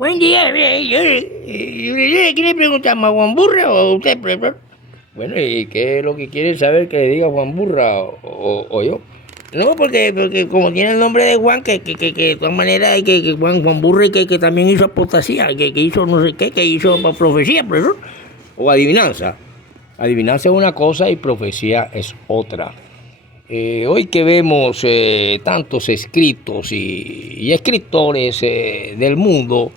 Buen día, yo le quiere preguntar a Juan Burra o usted, profesor. Bueno, ¿y qué es lo que quiere saber que le diga Juan Burra o yo? No, porque como tiene el nombre de Juan, que de todas maneras hay que Juan Burra que también hizo apostasía, que hizo no sé qué, que hizo profecía, profesor. O adivinanza. Adivinanza es una cosa y profecía es otra. Hoy que vemos tantos escritos y escritores del mundo,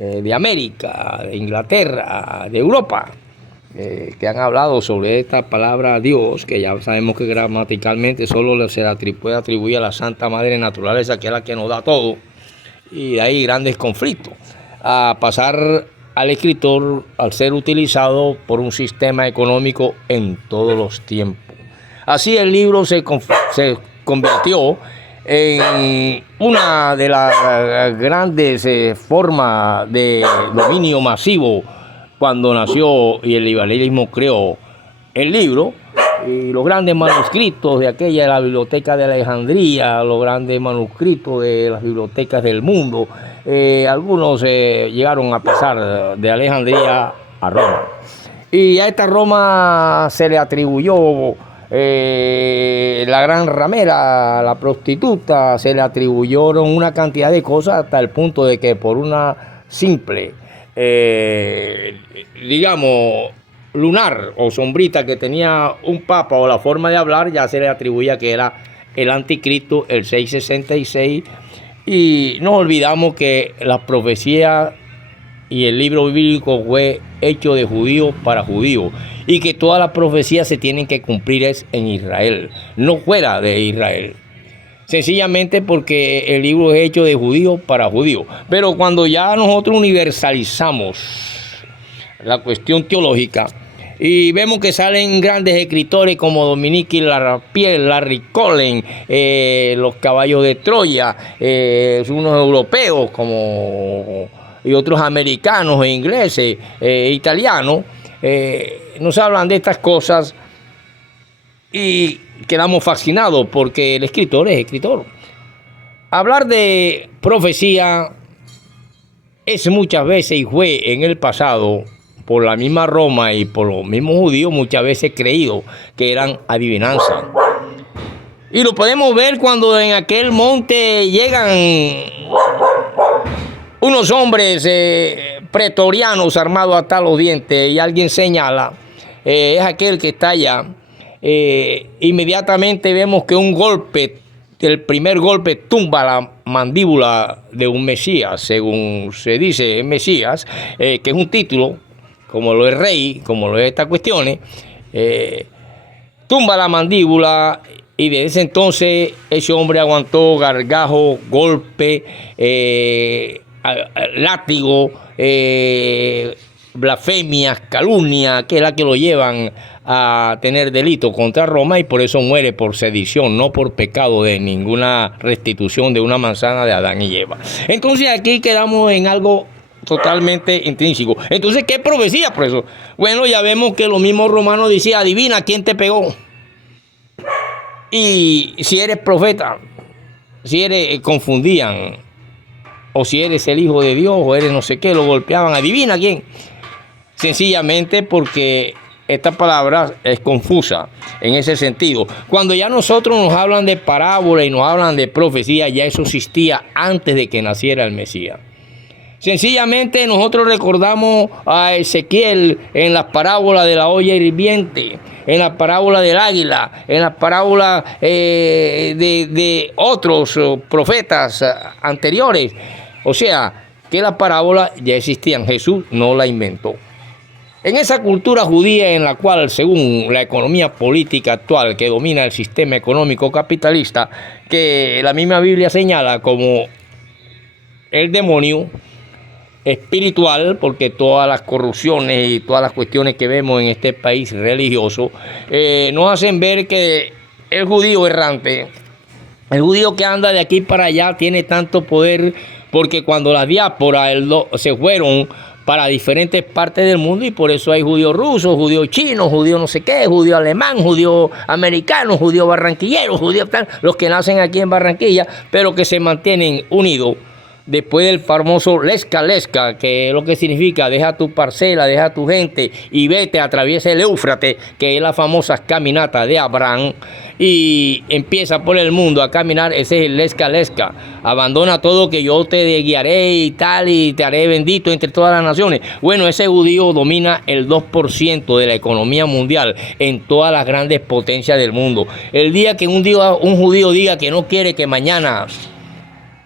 de América, de Inglaterra, de Europa, que han hablado sobre esta palabra Dios, que ya sabemos que gramaticalmente solo se puede atribuir a la Santa Madre Naturaleza, que es la que nos da todo, y hay grandes conflictos, a pasar al escritor al ser utilizado por un sistema económico en todos los tiempos. Así el libro se convirtió en una de las grandes formas de dominio masivo cuando nació y el liberalismo creó el libro. Y los grandes manuscritos de aquella de la biblioteca de Alejandría, los grandes manuscritos de las bibliotecas del mundo, algunos llegaron a pasar de Alejandría a Roma. Y a esta Roma se le atribuyó la gran ramera, la prostituta, se le atribuyeron una cantidad de cosas hasta el punto de que por una simple, digamos, lunar o sombrita que tenía un papa o la forma de hablar, ya se le atribuía que era el anticristo, el 666, y no olvidamos que las profecías y el libro bíblico fue hecho de judío para judío y que todas las profecías se tienen que cumplir es en Israel, no fuera de Israel. Sencillamente porque el libro es hecho de judío para judío. Pero cuando ya nosotros universalizamos la cuestión teológica y vemos que salen grandes escritores como Dominique Lapierre, Larry Collen, los caballos de Troya, unos europeos como y otros americanos e ingleses, italianos, nos hablan de estas cosas y quedamos fascinados porque el escritor es escritor. Hablar de profecía es muchas veces y fue en el pasado por la misma Roma y por los mismos judíos muchas veces creído que eran adivinanzas. Y lo podemos ver cuando en aquel monte llegan unos hombres pretorianos armados hasta los dientes y alguien señala, es aquel que está allá. Inmediatamente vemos que un golpe, el primer golpe tumba la mandíbula de un Mesías, según se dice Mesías, que es un título, como lo es rey, como lo es estas cuestiones, tumba la mandíbula. Y desde ese entonces ese hombre aguantó gargajo, golpe, látigo, blasfemias, calumnia, que es la que lo llevan a tener delito contra Roma y por eso muere por sedición, no por pecado de ninguna restitución de una manzana de Adán y Eva. Entonces aquí quedamos en algo totalmente intrínseco. Entonces, ¿qué profecía, profesor? Bueno, ya vemos que los mismos romanos decían, adivina quién te pegó. Y si eres profeta, si eres, confundían, o si eres el hijo de Dios, o eres no sé qué, lo golpeaban, adivina quién. Sencillamente porque esta palabra es confusa en ese sentido. Cuando ya nosotros nos hablan de parábola y nos hablan de profecía, ya eso existía antes de que naciera el Mesías. Sencillamente nosotros recordamos a Ezequiel en las parábolas de la olla hirviente, en la parábola del águila, en la parábola de otros profetas anteriores. O sea, que las parábolas ya existían, Jesús no la inventó. En esa cultura judía en la cual, según la economía política actual que domina el sistema económico capitalista, que la misma Biblia señala como el demonio espiritual, porque todas las corrupciones y todas las cuestiones que vemos en este país religioso nos hacen ver que el judío errante, el judío que anda de aquí para allá tiene tanto poder, porque cuando las diásporas se fueron para diferentes partes del mundo y por eso hay judíos rusos, judíos chinos, judíos no sé qué, judío alemán, judío americano, judío barranquillero, judíos tal, los que nacen aquí en Barranquilla, pero que se mantienen unidos después del famoso Lesca Lesca, que es lo que significa deja tu parcela, deja tu gente y vete, atraviesa el Éufrates, que es la famosa caminata de Abraham, y empieza por el mundo a caminar. Ese es el Lesca Lesca. Abandona todo, que yo te guiaré y tal, y te haré bendito entre todas las naciones. Bueno, ese judío domina el 2% de la economía mundial en todas las grandes potencias del mundo. El día que un judío diga que no quiere que mañana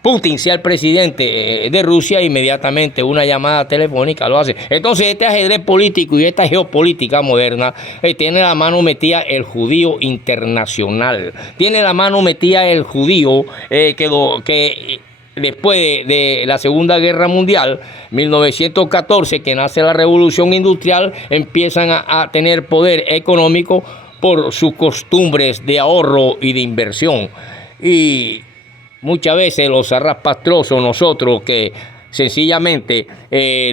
Putin sea el presidente de Rusia, inmediatamente una llamada telefónica lo hace. Entonces este ajedrez político y esta geopolítica moderna tiene la mano metida el judío internacional. Tiene la mano metida el judío que después de la Segunda Guerra Mundial, 1914, que nace la Revolución Industrial, empiezan a tener poder económico por sus costumbres de ahorro y de inversión. Y muchas veces los zarrapastrosos, nosotros que sencillamente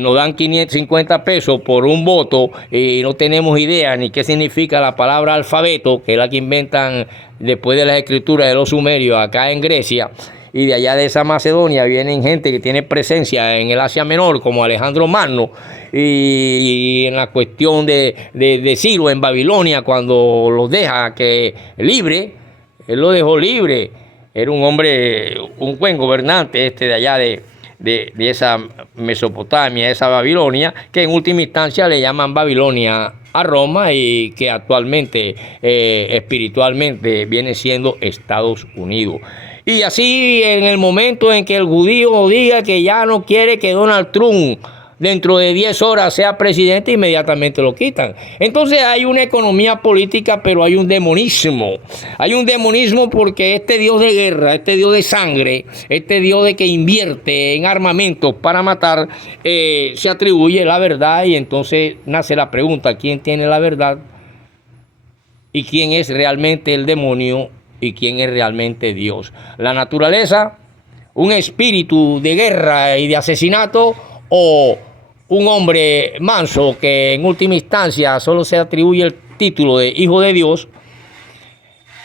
nos dan 550 pesos por un voto y no tenemos idea ni qué significa la palabra alfabeto, que es la que inventan después de las escrituras de los sumerios acá en Grecia, y de allá de esa Macedonia vienen gente que tiene presencia en el Asia Menor, como Alejandro Magno, y en la cuestión de Ciro en Babilonia, cuando los deja que libre, él lo dejó libre. Era un hombre, un buen gobernante de allá de esa Mesopotamia, esa Babilonia, que en última instancia le llaman Babilonia a Roma y que actualmente espiritualmente viene siendo Estados Unidos. Y así, en el momento en que el judío diga que ya no quiere que Donald Trump dentro de 10 horas sea presidente, inmediatamente lo quitan. Entonces hay una economía política, pero hay un demonismo. Hay un demonismo porque este Dios de guerra, este Dios de sangre, este Dios de que invierte en armamentos para matar, se atribuye la verdad, y entonces nace la pregunta: ¿quién tiene la verdad? ¿Y quién es realmente el demonio? ¿Y quién es realmente Dios? ¿La naturaleza, un espíritu de guerra y de asesinato, o un hombre manso que en última instancia solo se atribuye el título de hijo de Dios,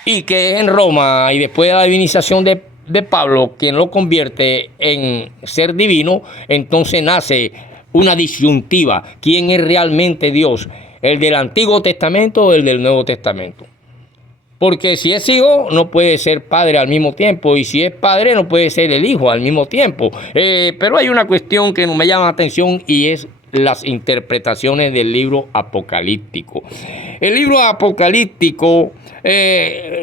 y que en Roma y después de la divinización de Pablo, quien lo convierte en ser divino? Entonces nace una disyuntiva: ¿quién es realmente Dios? ¿El del Antiguo Testamento o el del Nuevo Testamento? Porque si es hijo, no puede ser padre al mismo tiempo, y si es padre, no puede ser el hijo al mismo tiempo. Pero hay una cuestión que no me llama la atención, y es las interpretaciones del libro apocalíptico. El libro apocalíptico,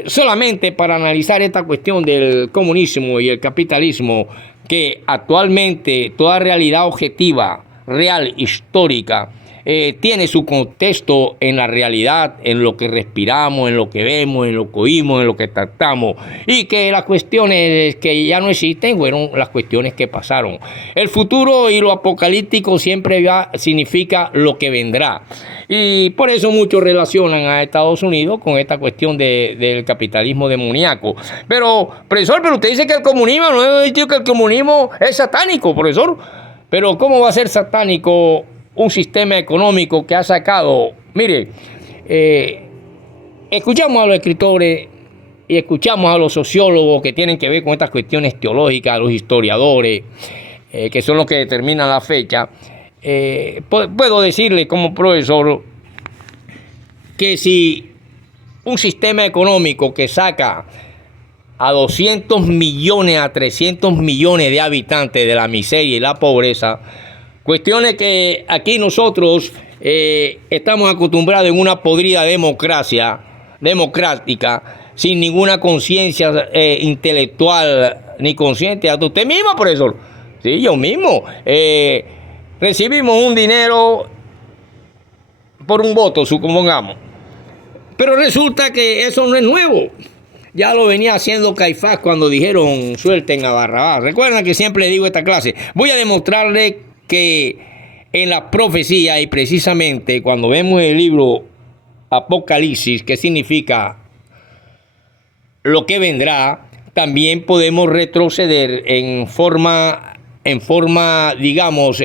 solamente para analizar esta cuestión del comunismo y el capitalismo, que actualmente toda realidad objetiva, real, histórica, tiene su contexto en la realidad, en lo que respiramos, en lo que vemos, en lo que oímos, en lo que tratamos, y que las cuestiones que ya no existen fueron las cuestiones que pasaron. El futuro y lo apocalíptico siempre significa lo que vendrá, y por eso muchos relacionan a Estados Unidos con esta cuestión del capitalismo demoníaco. Pero, profesor, usted dice que el comunismo, no he dicho que el comunismo es satánico, profesor. Pero ¿cómo va a ser satánico un sistema económico que ha sacado? Mire, escuchamos a los escritores y escuchamos a los sociólogos que tienen que ver con estas cuestiones teológicas, a los historiadores, que son los que determinan la fecha. Puedo decirle como profesor que si un sistema económico que saca a 200 millones, a 300 millones de habitantes de la miseria y la pobreza, cuestiones que aquí nosotros estamos acostumbrados en una podrida democracia democrática, sin ninguna conciencia intelectual ni consciente. ¿A usted mismo, profesor? Sí, yo mismo. Recibimos un dinero por un voto, supongamos. Pero resulta que eso no es nuevo. Ya lo venía haciendo Caifás cuando dijeron suelten a Barrabás. Recuerdan que siempre digo esta clase. Voy a demostrarle que en la profecía, y precisamente cuando vemos el libro Apocalipsis, que significa lo que vendrá, también podemos retroceder en forma digamos,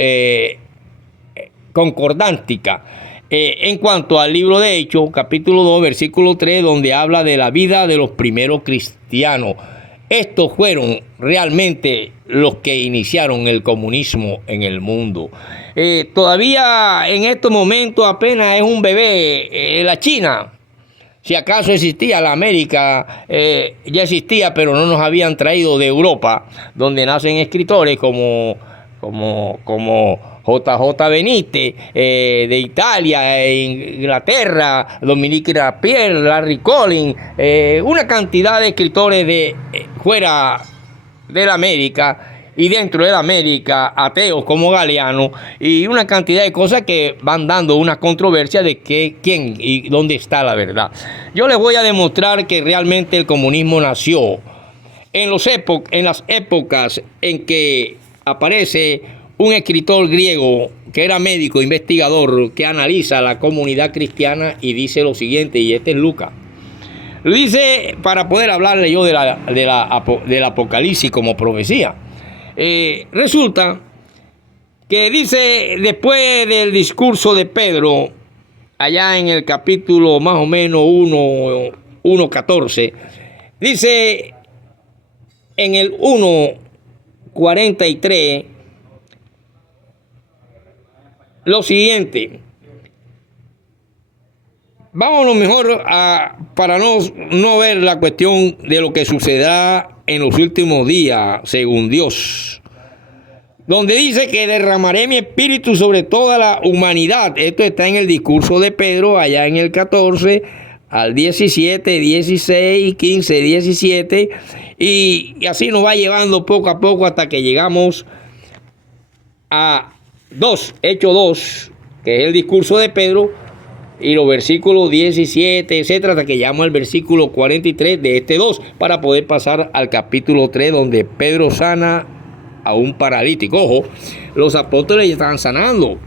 concordántica. En cuanto al libro de Hechos, capítulo 2, versículo 3, donde habla de la vida de los primeros cristianos. estos fueron realmente los que iniciaron el comunismo en el mundo. Todavía en estos momentos apenas es un bebé la China. Si acaso existía la América, ya existía, pero no nos habían traído de Europa, donde nacen escritores como JJ Benítez, de Italia, Inglaterra, Dominique Rapierre, Larry Collins, una cantidad de escritores de fuera de la América y dentro de la América, ateos como Galeano, y una cantidad de cosas que van dando una controversia de quién y dónde está la verdad. Yo les voy a demostrar que realmente el comunismo nació en las épocas en que aparece un escritor griego que era médico, investigador, que analiza la comunidad cristiana y dice lo siguiente, y este es Lucas. Dice, para poder hablarle yo del Apocalipsis como profecía. Resulta que dice, después del discurso de Pedro, allá en el capítulo más o menos 1:14, dice en el 1:43 lo siguiente. Vámonos mejor para no ver la cuestión de lo que sucederá en los últimos días, según Dios. Donde dice que derramaré mi espíritu sobre toda la humanidad. Esto está en el discurso de Pedro, allá en el 14 al 17, 16, 15, 17. Y así nos va llevando poco a poco hasta que llegamos a Hechos 2, que es el discurso de Pedro, y los versículos 17, etcétera, hasta que llegamos al versículo 43 de este 2, para poder pasar al capítulo 3, donde Pedro sana a un paralítico. Ojo, los apóstoles ya estaban sanando,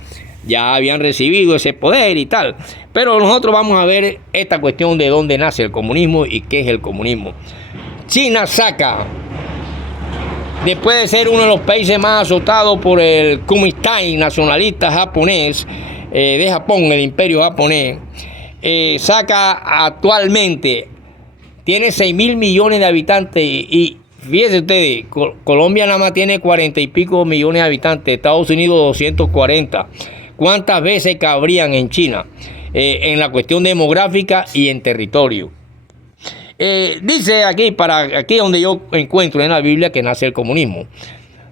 ya habían recibido ese poder y tal, pero nosotros vamos a ver esta cuestión de dónde nace el comunismo y qué es el comunismo. China saca, después de ser uno de los países más azotados por el Kuomintang nacionalista japonés, de Japón, el imperio japonés, saca actualmente, tiene 6.000 millones de habitantes y fíjense ustedes, Colombia nada más tiene 40 y pico millones de habitantes, Estados Unidos 240. ¿Cuántas veces cabrían en China? En la cuestión demográfica y en territorio. Dice aquí donde yo encuentro en la Biblia que nace el comunismo.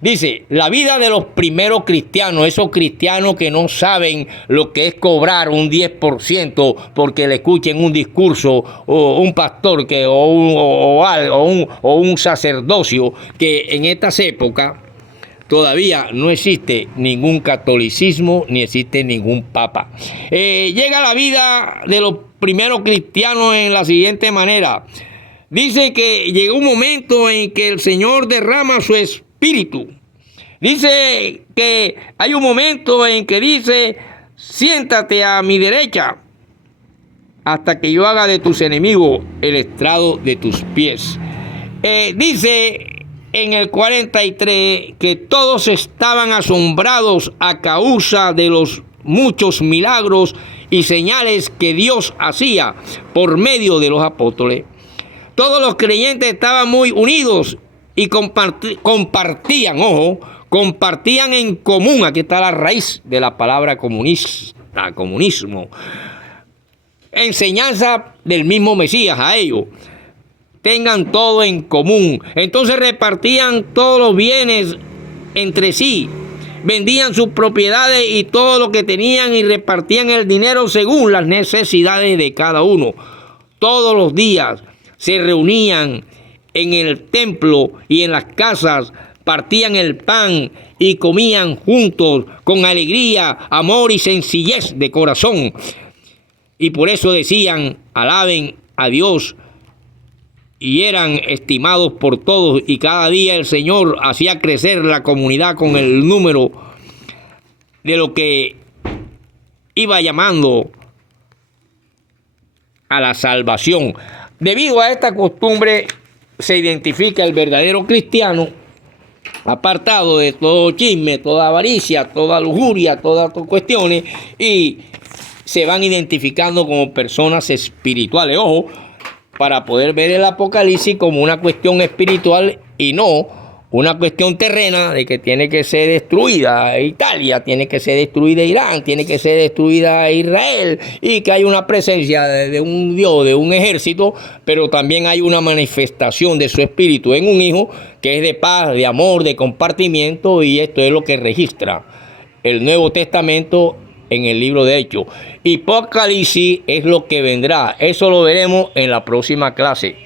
Dice, la vida de los primeros cristianos, esos cristianos que no saben lo que es cobrar un 10% porque le escuchen un discurso o un pastor o un sacerdocio, que en estas épocas todavía no existe ningún catolicismo ni existe ningún papa. Llega la vida de los primeros cristianos en la siguiente manera. Dice que llegó un momento en que el Señor derrama su espíritu. Dice que hay un momento en que dice, siéntate a mi derecha hasta que yo haga de tus enemigos el estrado de tus pies. Dice en el 43 que todos estaban asombrados a causa de los muchos milagros y señales que Dios hacía por medio de los apóstoles. Todos los creyentes estaban muy unidos y compartían en común. Aquí está la raíz de la palabra comunismo. Enseñanza del mismo Mesías a ellos. Tengan todo en común. Entonces repartían todos los bienes entre sí. Vendían sus propiedades y todo lo que tenían y repartían el dinero según las necesidades de cada uno. Todos los días se reunían en el templo y en las casas, partían el pan y comían juntos con alegría, amor y sencillez de corazón. Y por eso decían, alaben a Dios, y eran estimados por todos, y cada día el Señor hacía crecer la comunidad con el número de lo que iba llamando a la salvación. Debido a esta costumbre se identifica el verdadero cristiano, apartado de todo chisme, toda avaricia, toda lujuria, todas cuestiones, y se van identificando como personas espirituales. Ojo, para poder ver el Apocalipsis como una cuestión espiritual y no una cuestión terrena de que tiene que ser destruida Italia, tiene que ser destruida Irán, tiene que ser destruida Israel, y que hay una presencia de un Dios, de un ejército, pero también hay una manifestación de su espíritu en un hijo que es de paz, de amor, de compartimiento, y esto es lo que registra el Nuevo Testamento en el libro de Hechos. Apocalipsis es lo que vendrá. Eso lo veremos en la próxima clase.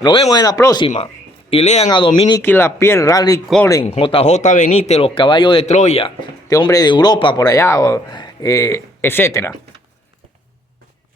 Nos vemos en la próxima. Y lean a Dominique Lapierre, Raleigh Cohen, JJ Benítez, Los Caballos de Troya, este hombre de Europa por allá, etcétera.